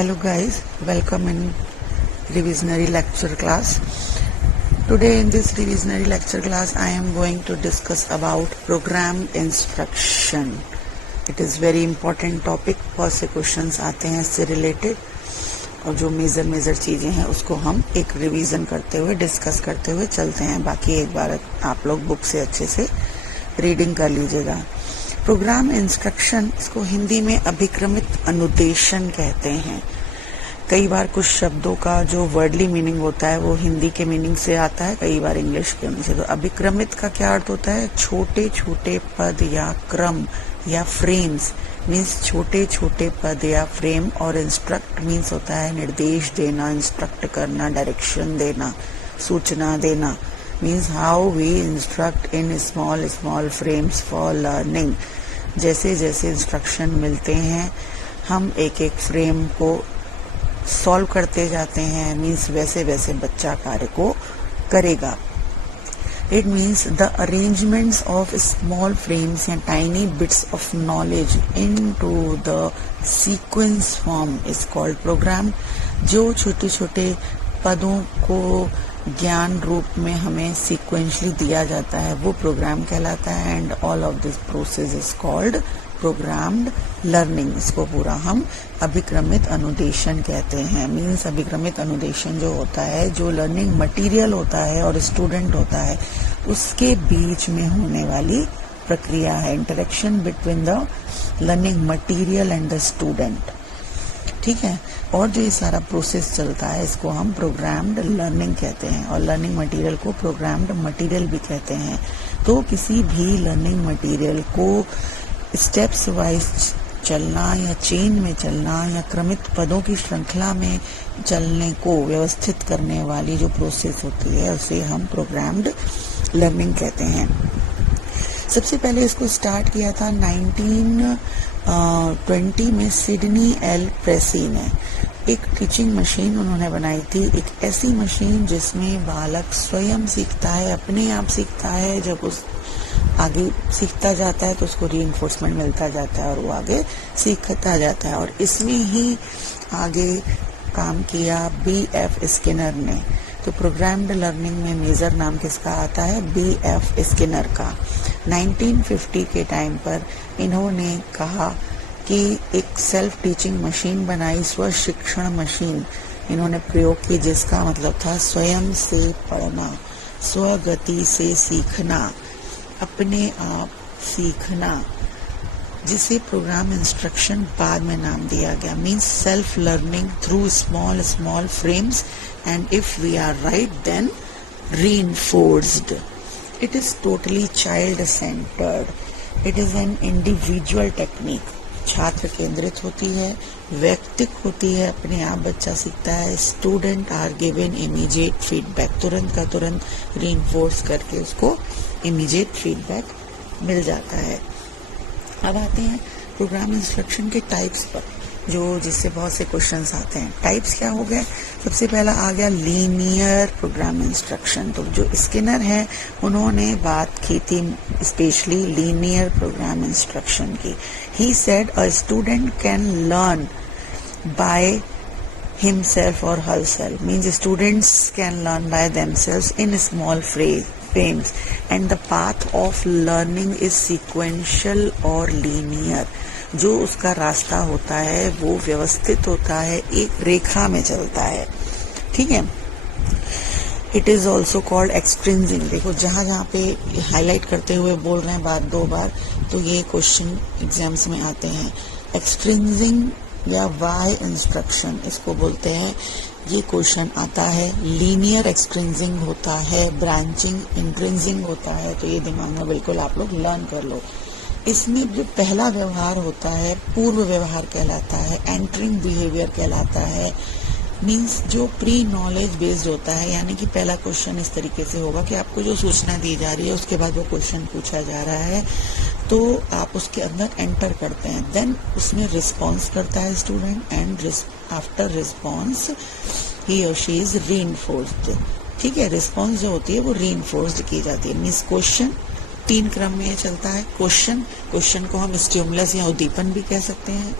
Hello guys, welcome in revisionary lecture class. Today in this revisionary lecture class I am going to discuss about program instruction. It is very important topic. बहुत से questions आते हैं इससे related और जो major चीजें हैं उसको हम एक रिवीजन करते हुए डिस्कस करते हुए चलते हैं. बाकी एक बार आप लोग बुक से अच्छे से रीडिंग कर लीजिएगा. प्रोग्राम इंस्ट्रक्शन, इसको हिंदी में अभिक्रमित अनुदेशन कहते हैं. कई बार कुछ शब्दों का जो वर्डली मीनिंग होता है वो हिंदी के मीनिंग से आता है, कई बार इंग्लिश के मीनिंग से. तो अभिक्रमित का क्या अर्थ होता है? छोटे छोटे पद या क्रम या फ्रेम्स मीन्स छोटे छोटे पद या फ्रेम. और इंस्ट्रक्ट मीन्स होता है निर्देश देना, इंस्ट्रक्ट करना, डायरेक्शन देना, सूचना देना. Means how we instruct in small frames for learning. जैसे जैसे इंस्ट्रक्शन मिलते हैं हम एक एक फ्रेम को सॉल्व करते जाते हैं. मीन्स वैसे वैसे बच्चा कार्य को करेगा. It means the arrangements of small frames and tiny bits of knowledge into the sequence form is called program. जो छोटे छोटे पदों को ज्ञान रूप में हमें सीक्वेंशली दिया जाता है वो प्रोग्राम कहलाता है. And all of this process is called programmed learning. इसको पूरा हम अभिक्रमित अनुदेशन कहते हैं. मीन्स अभिक्रमित अनुदेशन जो होता है, जो लर्निंग मटेरियल होता है और स्टूडेंट होता है उसके बीच में होने वाली प्रक्रिया है. Interaction between the learning material and the student. ठीक है. और जो ये सारा प्रोसेस चलता है इसको हम प्रोग्राम्ड लर्निंग कहते हैं. और लर्निंग मटेरियल को प्रोग्राम्ड मटेरियल भी कहते हैं. तो किसी भी लर्निंग मटेरियल को स्टेप्स वाइज चलना या चेन में चलना या क्रमित पदों की श्रृंखला में चलने को व्यवस्थित करने वाली जो प्रोसेस होती है उसे हम प्रोग्राम्ड लर्निंग कहते हैं. सबसे पहले इसको स्टार्ट किया था 1920 में सिडनी एल प्रेसी ने. एक टीचिंग मशीन उन्होंने बनाई थी. एक ऐसी मशीन जिसमें बालक स्वयं सीखता है, अपने आप सीखता है. जब उस आगे सीखता जाता है तो उसको रीइंफोर्समेंट मिलता जाता है और वो आगे सीखता जाता है. और इसमें ही आगे काम किया B.F. स्किनर ने. तो प्रोग्राम्ड लर्निंग में मेजर नाम किसका आता है? B.F. स्किनर का. 1950 के टाइम पर इन्होंने कहा कि एक सेल्फ टीचिंग मशीन बनाई, स्व शिक्षण मशीन इन्होंने प्रयोग की, जिसका मतलब था स्वयं से पढ़ना, स्वगति से सीखना, अपने आप सीखना, जिसे प्रोग्राम इंस्ट्रक्शन बाद में नाम दिया गया. Means self learning through small frames and if we are right then reinforced. It is totally child centered. It is an individual technique. छात्र केंद्रित होती है, व्यक्तिक होती है, अपने आप बच्चा सीखता है. Student are given immediate feedback. तुरंत का तुरंत रीइंफोर्स करके उसको इमीडिएट फीडबैक मिल जाता है. अब आते हैं प्रोग्राम इंस्ट्रक्शन के टाइप्स पर, जो जिससे बहुत से क्वेश्चंस आते हैं. टाइप्स क्या हो गए? सबसे पहला आ गया लीनियर प्रोग्राम इंस्ट्रक्शन. तो जो स्किनर है उन्होंने बात की थी स्पेशली लीनियर प्रोग्राम इंस्ट्रक्शन की. He said a student can learn by himself और herself. Means students can learn by themselves in small frames and the path of learning is sequential और linear. जो उसका रास्ता होता है वो व्यवस्थित होता है, एक रेखा में चलता है. ठीक है. It is also called extinguishing. देखो जहां जहां पे हाईलाइट करते हुए बोल रहे हैं बात दो बार, तो ये क्वेश्चन एग्जाम्स में आते हैं. एक्सट्रिंजिंग या वाई इंस्ट्रक्शन इसको बोलते हैं. ये क्वेश्चन आता है. लीनियर एक्सट्रिंजिंग होता है, ब्रांचिंग इंट्रिंजिंग होता है. तो ये दिमाग में बिल्कुल आप लोग लर्न कर लो. इसमें जो पहला व्यवहार होता है पूर्व व्यवहार कहलाता है, एंटरिंग बिहेवियर कहलाता है. मीन्स जो प्री नॉलेज बेस्ड होता है, यानी कि पहला क्वेश्चन इस तरीके से होगा कि आपको जो सूचना दी जा रही है उसके बाद वो क्वेश्चन पूछा जा रहा है तो आप उसके अंदर एंटर करते हैं. देन उसमें रिस्पॉन्स करता है स्टूडेंट एंड आफ्टर रिस्पॉन्स ही और शी इज रीइंफोर्स्ड. ठीक है. रिस्पॉन्स जो होती है वो रीइंफोर्स्ड की जाती है. मीन्स क्वेश्चन 3 क्रम में चलता है. क्वेश्चन को हम स्टिमुलस या उद्दीपन भी कह सकते हैं.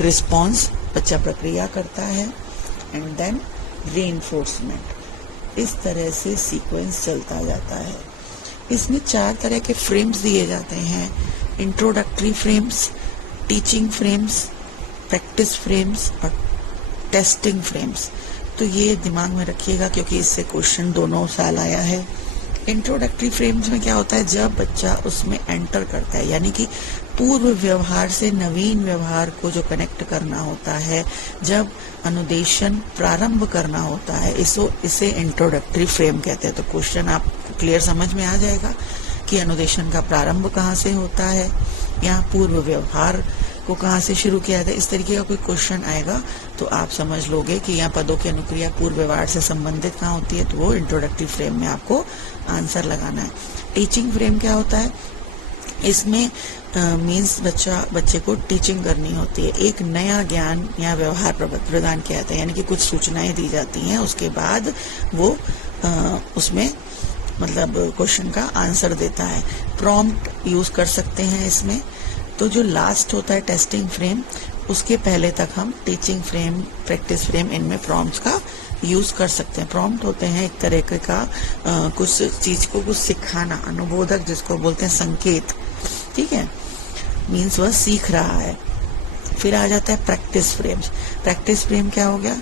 रिस्पॉन्स बच्चा प्रक्रिया करता है, एंड देन रीइंफोर्समेंट। इस तरह से सीक्वेंस चलता जाता है। इसमें 4 तरह के फ्रेम्स दिए जाते हैं: introductory frames, teaching frames, practice frames और टेस्टिंग फ्रेम्स। तो ये दिमाग में रखिएगा क्योंकि इससे क्वेश्चन दोनों साल आया है। इंट्रोडक्टरी फ्रेम्स में क्या होता है, जब बच्चा उसमें एंटर करता है, यानी कि पूर्व व्यवहार से नवीन व्यवहार को जो कनेक्ट करना होता है, जब अनुदेशन प्रारंभ करना होता है, इसे इंट्रोडक्टरी फ्रेम कहते हैं। तो क्वेश्चन आप क्लियर समझ में आ जाएगा कि अनुदेशन का प्रारंभ कहाँ से होता है, या पूर्व व्यवहार को कहाँ से शुरू किया जाता है। इस तरीके का कोई क्वेश्चन आएगा तो आप समझ लोगे कि यहाँ पदों की अनुक्रिया पूर्व व्यवहार से संबंधित कहाँ होती है, तो वो इंट्रोडक्टरी फ्रेम में आपको आंसर लगाना है। टीचिंग फ्रेम क्या होता है, इसमें मीन्स बच्चे को टीचिंग करनी होती है, एक नया ज्ञान या व्यवहार प्रदान किया जाता है, यानी कि कुछ सूचनाएं दी जाती हैं, उसके बाद वो उसमें मतलब क्वेश्चन का आंसर देता है। प्रॉम्प्ट यूज कर सकते हैं इसमें। तो जो लास्ट होता है टेस्टिंग फ्रेम, उसके पहले तक हम टीचिंग फ्रेम, प्रैक्टिस फ्रेम, इनमें प्रॉम्प्ट्स का यूज कर सकते हैं। प्रॉम्प्ट होते हैं एक तरह का कुछ चीज को कुछ सिखाना, अनुबोधक जिसको बोलते हैं, संकेत, ठीक है, मीन्स वह सीख रहा है। फिर आ जाता है प्रैक्टिस फ्रेम्स। प्रैक्टिस फ्रेम क्या हो गया,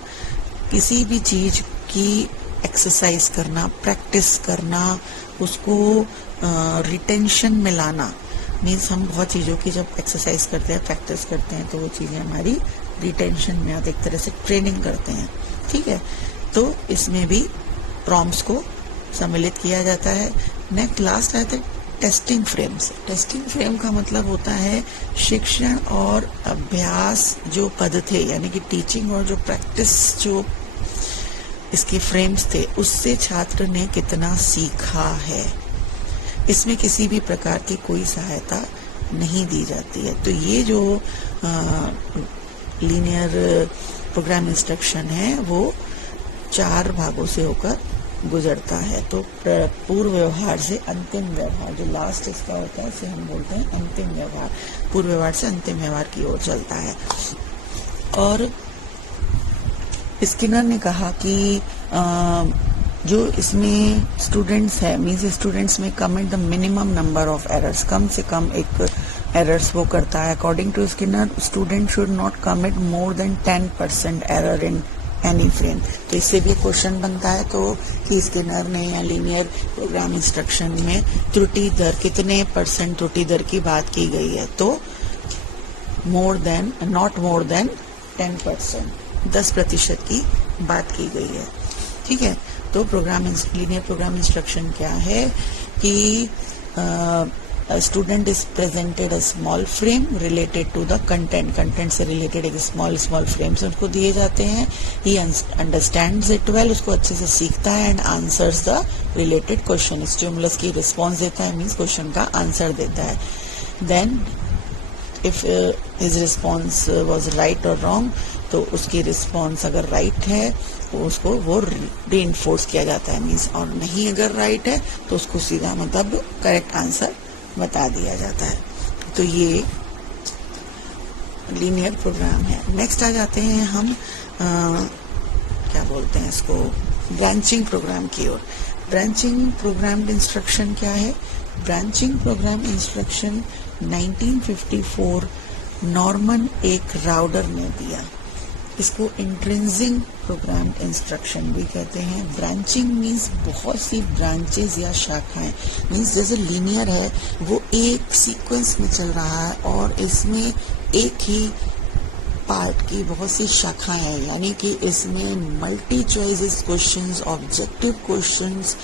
किसी भी चीज की एक्सरसाइज करना, प्रैक्टिस करना, उसको रिटेंशन में लाना। मीन्स हम बहुत चीजों की जब एक्सरसाइज करते हैं, प्रैक्टिस करते हैं, तो वो चीजें हमारी रिटेंशन में आती, एक तरह से ट्रेनिंग करते हैं, ठीक है। तो इसमें भी प्रॉम्प्ट्स को सम्मिलित किया जाता है। नेक्स्ट लास्ट आता है टेस्टिंग फ्रेम्स। टेस्टिंग फ्रेम का मतलब होता है शिक्षण और अभ्यास जो पद थे, यानी कि टीचिंग और जो प्रैक्टिस जो इसके फ्रेम्स थे, उससे छात्र ने कितना सीखा है। इसमें किसी भी प्रकार की कोई सहायता नहीं दी जाती है। तो ये जो लीनियर प्रोग्राम इंस्ट्रक्शन है वो 4 भागों से होकर गुजरता है। तो पूर्व व्यवहार से अंतिम व्यवहार, जो लास्ट इसका होता है, इसे हम बोलते हैं अंतिम व्यवहार। पूर्व व्यवहार से अंतिम व्यवहार की ओर चलता है। और स्किनर ने कहा कि जो इसमें स्टूडेंट्स है, मीन्स स्टूडेंट्स में commit the minimum number of errors, कम से कम एक एरर्स वो करता है। According to Skinner, student should not commit more than 10% error in any frame. तो इससे भी क्वेश्चन बनता है तो कि स्किनर ने या लीनियर प्रोग्राम इंस्ट्रक्शन में त्रुटि दर, कितने % त्रुटि दर की बात की गई है, तो नॉट मोर देन 10%, 10% की बात की गई है, ठीक है। तो लीनियर प्रोग्राम इंस्ट्रक्शन क्या है कि student is presented a small frame related to the content से रिलेटेड एक स्मॉल फ्रेम्स उसको दिए जाते हैं। ही अंडरस्टैंड्स इट वेल, उसको अच्छे से सीखता है, and answers the related question, stimulus की रिस्पॉन्स देता है, मीन्स क्वेश्चन का आंसर देता है। Then if his response was right और रॉन्ग, तो उसकी रिस्पॉन्स अगर राइट है तो उसको वो रीइंफोर्स किया जाता है, मीन्स, और नहीं अगर राइट है तो उसको सीधा मतलब करेक्ट आंसर बता दिया जाता है। तो ये लीनियर प्रोग्राम है। नेक्स्ट आ जाते हैं हम क्या बोलते हैं इसको, ब्रांचिंग प्रोग्राम की ओर। ब्रांचिंग प्रोग्राम इंस्ट्रक्शन क्या है? ब्रांचिंग प्रोग्राम इंस्ट्रक्शन 1954 नॉर्मन एक राउडर ने दिया। इसको इंट्रिंसिक प्रोग्राम इंस्ट्रक्शन भी कहते हैं। ब्रांचिंग मीन्स बहुत सी ब्रांचेस या शाखाएं, मीन्स जैसे लीनियर है वो एक सीक्वेंस में चल रहा है और इसमें एक ही पार्ट की बहुत सी शाखाएं हैं, यानी कि इसमें multi choices questions, objective questions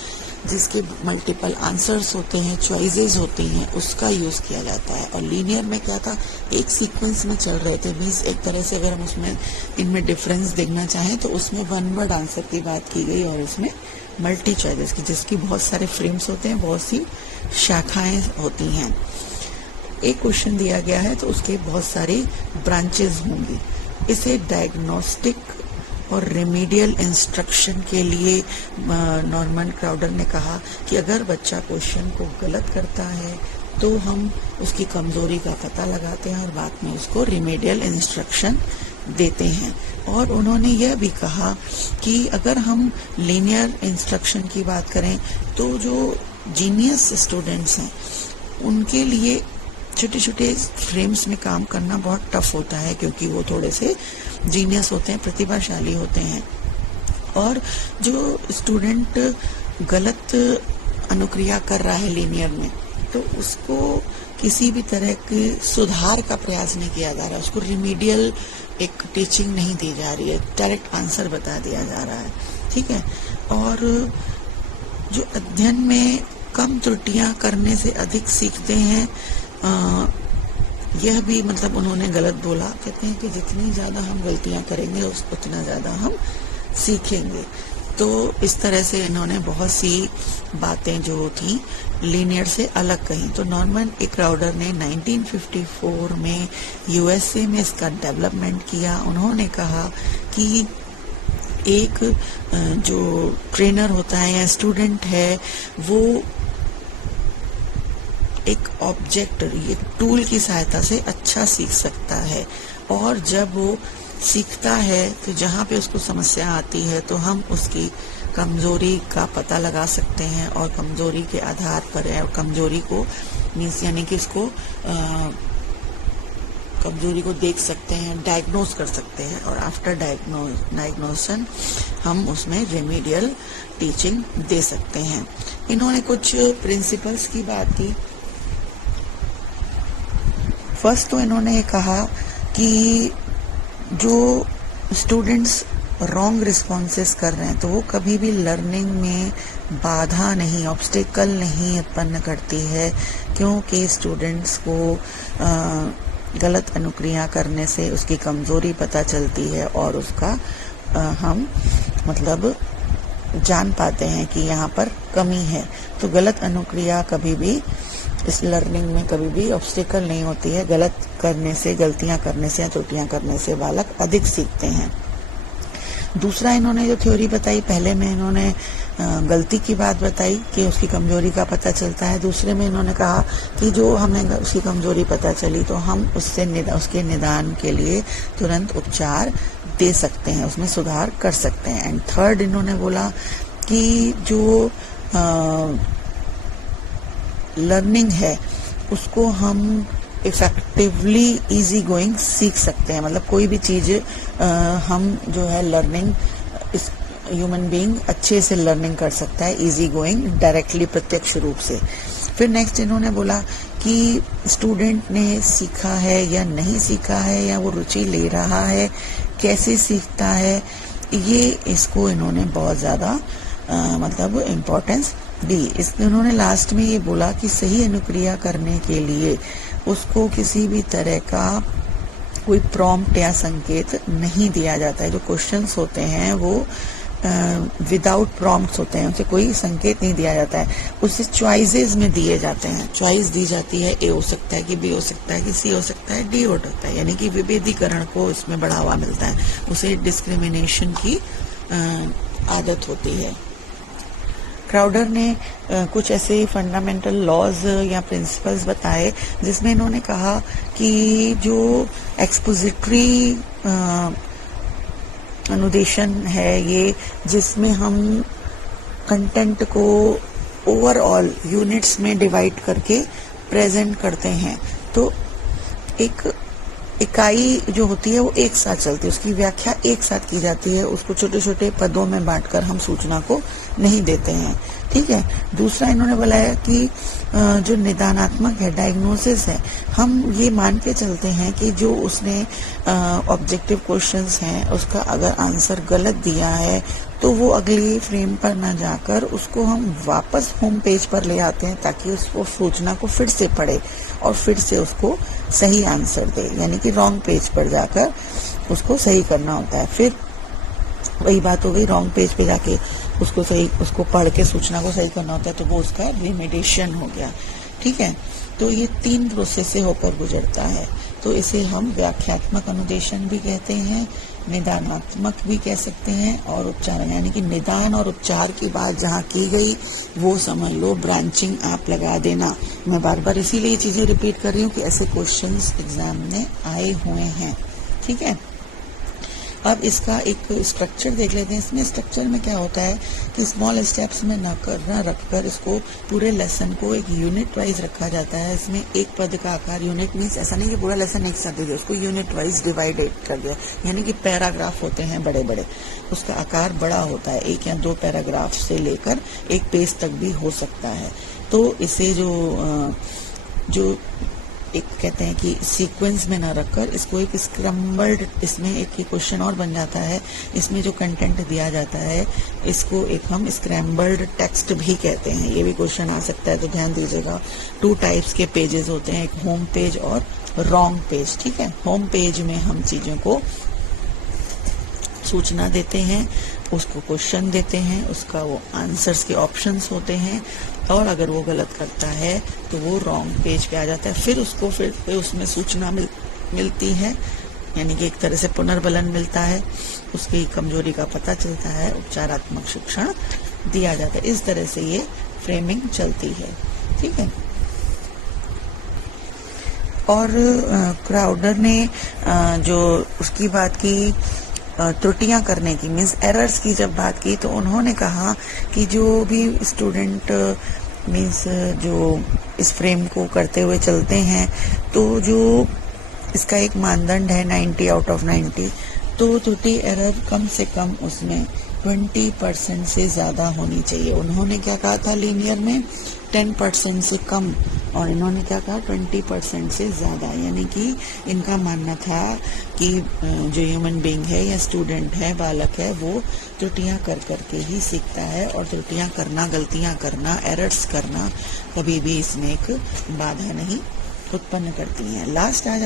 जिसके मल्टीपल आंसर्स होते हैं, चॉइसेस होती हैं, उसका यूज किया जाता है। और लीनियर में क्या था, एक सीक्वेंस में चल रहे थे, मीन्स एक तरह से अगर हम उसमें इनमें डिफरेंस देखना चाहें तो उसमें वन वर्ड आंसर की बात की गई और उसमें मल्टी चॉइसेस की, जिसकी बहुत सारे फ्रेम्स होते हैं, बहुत सी शाखाएं होती हैं। एक क्वेश्चन दिया गया है तो उसके बहुत सारी ब्रांचेस होंगी। इसे डायग्नोस्टिक और रेमेडियल इंस्ट्रक्शन के लिए नॉर्मन क्राउडर ने कहा कि अगर बच्चा क्वेश्चन को गलत करता है तो हम उसकी कमजोरी का पता लगाते हैं और बाद में उसको रेमेडियल इंस्ट्रक्शन देते हैं। और उन्होंने यह भी कहा कि अगर हम लीनियर इंस्ट्रक्शन की बात करें तो जो जीनियस स्टूडेंट्स हैं उनके लिए छोटे छोटे फ्रेम्स में काम करना बहुत टफ होता है, क्योंकि वो थोड़े से जीनियस होते हैं, प्रतिभाशाली होते हैं। और जो स्टूडेंट गलत अनुक्रिया कर रहा है लीनियर में, तो उसको किसी भी तरह के सुधार का प्रयास नहीं किया जा रहा है, उसको रिमीडियल एक टीचिंग नहीं दी जा रही है, डायरेक्ट आंसर बता दिया जा रहा है। ठीक है। और जो अध्ययन में कम त्रुटियां करने से अधिक सीखते हैं, यह भी मतलब उन्होंने गलत बोला। कहते हैं कि जितनी ज्यादा हम गलतियां करेंगे उतना ज्यादा हम सीखेंगे। तो इस तरह से इन्होंने बहुत सी बातें जो थी लीनियर से अलग कही। तो नॉर्मन ए क्राउडर ने 1954 में यूएसए में इसका डेवलपमेंट किया। उन्होंने कहा कि एक जो ट्रेनर होता है या स्टूडेंट है, वो एक ऑब्जेक्ट, ये टूल की सहायता से अच्छा सीख सकता है। और जब वो सीखता है तो जहाँ पे उसको समस्या आती है तो हम उसकी कमजोरी का पता लगा सकते हैं और कमजोरी के आधार पर कमजोरी को मीन्स यानी कि इसको कमजोरी को देख सकते हैं, डायग्नोज कर सकते हैं, और आफ्टर डायग्नोशन हम उसमें रेमेडियल टीचिंग दे सकते हैं। इन्होंने कुछ प्रिंसिपल्स की बात की। फर्स्ट तो इन्होंने कहा कि जो स्टूडेंट्स रॉन्ग रिस्पॉन्सेस कर रहे हैं तो वो कभी भी लर्निंग में बाधा नहीं, ऑब्स्टेकल नहीं उत्पन्न करती है, क्योंकि स्टूडेंट्स को गलत अनुक्रिया करने से उसकी कमजोरी पता चलती है और उसका हम मतलब जान पाते हैं कि यहाँ पर कमी है। तो गलत अनुक्रिया कभी भी इस लर्निंग में कभी भी ऑब्स्टेकल नहीं होती है। गलत करने से, गलतियां करने से या त्रुटियां करने से बालक अधिक सीखते हैं। दूसरा इन्होंने जो थ्योरी बताई, पहले में इन्होंने गलती की बात बताई कि उसकी कमजोरी का पता चलता है। दूसरे में इन्होंने कहा कि जो हमें उसकी कमजोरी पता चली तो हम उसके निदान के लिए तुरंत उपचार दे सकते हैं, उसमें सुधार कर सकते हैं। एंड थर्ड इन्होंने बोला कि जो लर्निंग है उसको हम इफेक्टिवली इजी गोइंग सीख सकते हैं। मतलब कोई भी चीज हम जो है लर्निंग, इस ह्यूमन बीइंग अच्छे से लर्निंग कर सकता है, इजी गोइंग, डायरेक्टली, प्रत्यक्ष रूप से। फिर नेक्स्ट इन्होंने बोला कि स्टूडेंट ने सीखा है या नहीं सीखा है, या वो रुचि ले रहा है, कैसे सीखता है, ये इसको इन्होंने बहुत ज्यादा मतलब इम्पोर्टेंस दी। इसलिए उन्होंने लास्ट में ये बोला कि सही अनुक्रिया करने के लिए उसको किसी भी तरह का कोई प्रॉम्प्ट या संकेत नहीं दिया जाता है। जो क्वेश्चंस होते हैं वो विदाउट प्रॉम्प्ट्स होते हैं, उनसे कोई संकेत नहीं दिया जाता है, उससे चॉइसेस में दिए जाते हैं। चॉइस दी जाती है, ए हो सकता है कि बी हो सकता है कि सी हो सकता है, डी होता है, यानी कि विभेदीकरण को इसमें बढ़ावा मिलता है, उसे डिस्क्रिमिनेशन की आदत होती है। क्राउडर ने कुछ ऐसे फंडामेंटल लॉज या प्रिंसिपल्स बताए जिसमें इन्होंने कहा कि जो एक्सपोजिटरी अनुदेशन है, ये जिसमें हम कंटेंट को ओवरऑल यूनिट्स में डिवाइड करके प्रेजेंट करते हैं, तो एक इकाई जो होती है वो एक साथ चलती है, उसकी व्याख्या एक साथ की जाती है, उसको छोटे छोटे पदों में बांटकर हम सूचना को नहीं देते हैं। ठीक है। दूसरा इन्होंने बताया कि जो निदानात्मक है, डायग्नोसिस है, हम ये मान के चलते हैं कि जो उसने ऑब्जेक्टिव क्वेश्चंस हैं उसका अगर आंसर गलत दिया है तो वो अगली फ्रेम पर ना जाकर उसको हम वापस होम पेज पर ले आते हैं ताकि उसको सूचना को फिर से पढ़े और फिर से उसको सही आंसर दे, यानी कि रॉन्ग पेज पर जाकर उसको सही करना होता है। फिर वही बात हो गई, रॉन्ग पेज पे जाके उसको पढ़ के सूचना को सही करना होता है, तो वो उसका रिमेडिएशन हो गया। ठीक है। तो ये 3 प्रोसेस से होकर गुजरता है, तो इसे हम व्याख्यात्मक अनुदेशन भी कहते हैं, निदानात्मक भी कह सकते हैं, और उपचार, यानी कि निदान और उपचार की बात जहाँ की गई वो समझ लो, ब्रांचिंग आप लगा देना। मैं बार बार इसीलिए चीजें रिपीट कर रही हूँ कि ऐसे क्वेश्चंस एग्जाम में आए हुए हैं। ठीक है। अब इसका एक स्ट्रक्चर देख लेते हैं। इसमें स्ट्रक्चर में क्या होता है कि स्मॉल स्टेप्स में न रखकर इसको पूरे लेसन को एक यूनिट वाइज रखा जाता है। इसमें एक पद का आकार, यूनिट मीन्स ऐसा नहीं कि पूरा लेसन एक साथ दे दिया, उसको यूनिट वाइज डिवाइडेड कर दिया, यानी कि पैराग्राफ होते हैं बड़े बड़े, उसका आकार बड़ा होता है, 1 या 2 पैराग्राफ से लेकर 1 पेज तक भी हो सकता है। तो इसे जो एक कहते हैं कि सीक्वेंस में ना रखकर इसको एक स्क्रम्बल्ड, इसमें एक क्वेश्चन और बन जाता है, इसमें जो कंटेंट दिया जाता है इसको एक हम स्क्रैम्बल्ड टेक्स्ट भी कहते हैं। ये भी क्वेश्चन आ सकता है, तो ध्यान दीजिएगा। 2 टाइप्स के पेजेस होते हैं, एक होम पेज और रॉन्ग पेज। ठीक है, होम पेज में हम चीजों को सूचना देते हैं, उसको क्वेश्चन देते हैं, उसका वो आंसर्स के ऑप्शंस होते हैं, और अगर वो गलत करता है तो वो रॉन्ग पेज पे आ जाता है। फिर उसको फिर उसमें सूचना मिलती है, यानी कि एक तरह से पुनर्बलन मिलता है, उसकी कमजोरी का पता चलता है, उपचारात्मक शिक्षण दिया जाता है। इस तरह से ये फ्रेमिंग चलती है। ठीक है, और क्राउडर ने जो उसकी बात की, त्रुटियां करने की, मीन्स एरर्स की जब बात की, तो उन्होंने कहा कि जो भी स्टूडेंट मीन्स जो इस फ्रेम को करते हुए चलते हैं, तो जो इसका एक मानदंड है 90 आउट ऑफ 90, तो त्रुटि एरर कम से कम उसमें 20% से ज्यादा होनी चाहिए। उन्होंने क्या कहा था लीनियर में 10% से कम, और इन्होंने क्या कहा 20% से ज्यादा, यानी कि इनका मानना था कि जो ह्यूमन बीइंग है या स्टूडेंट है, बालक है, वो त्रुटियां कर करके ही सीखता है, और त्रुटियां करना, गलतियां करना, एरर्स करना कभी भी इसमें एक बाधा नहीं उत्पन्न करती हैं। लास्ट आ